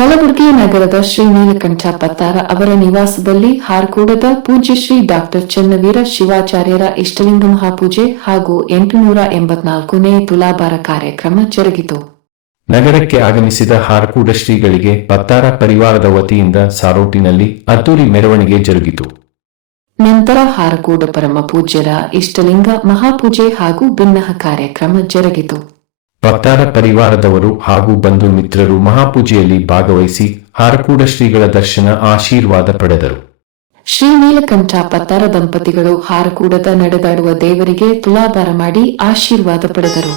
ಕಲಬುರಗಿ ನಗರದ ಶ್ರೀ ನೀಲಕಂಠ ಪತ್ತಾರ ಅವರ ನಿವಾಸದಲ್ಲಿ ಹಾರಕೂಡದ ಪೂಜ್ಯ ಶ್ರೀ ಡಾ ಚನ್ನವೀರ ಶಿವಾಚಾರ್ಯರ ಇಷ್ಟಲಿಂಗ ಮಹಾಪೂಜೆ ಹಾಗೂ 884ನೇ ತುಲಾಭಾರ ಕಾರ್ಯಕ್ರಮ ಜರುಗಿತು. ನಗರಕ್ಕೆ ಆಗಮಿಸಿದ ಹಾರಕೂಡ ಶ್ರೀಗಳಿಗೆ ಪತ್ತಾರ ಪರಿವಾರದ ವತಿಯಿಂದ ಸಾರೋಟಿನಲ್ಲಿ ಅದ್ದೂರಿ ಮೆರವಣಿಗೆ ಜರುಗಿತು. ನಂತರ ಹಾರಕೂಡ ಪರಮ ಪೂಜ್ಯರ ಇಷ್ಟಲಿಂಗ ಮಹಾಪೂಜೆ ಹಾಗೂ ಭಿನ್ನಹ ಕಾರ್ಯಕ್ರಮ ಜರುಗಿತು. ಪತ್ತಾರ ಪರಿವಾರದವರು ಹಾಗೂ ಬಂಧು ಮಿತ್ರರು ಮಹಾಪೂಜೆಯಲ್ಲಿ ಭಾಗವಹಿಸಿ ಹಾರಕೂಡ ಶ್ರೀಗಳ ದರ್ಶನ ಆಶೀರ್ವಾದ ಪಡೆದರು. ಶ್ರೀ ನೀಲಕಂಠ ಪತ್ತಾರ ದಂಪತಿಗಳು ಹಾರಕೂಡದ ನಡೆದಾಡುವ ದೇವರಿಗೆ ತುಲಾಭಾರ ಮಾಡಿ ಆಶೀರ್ವಾದ ಪಡೆದರು.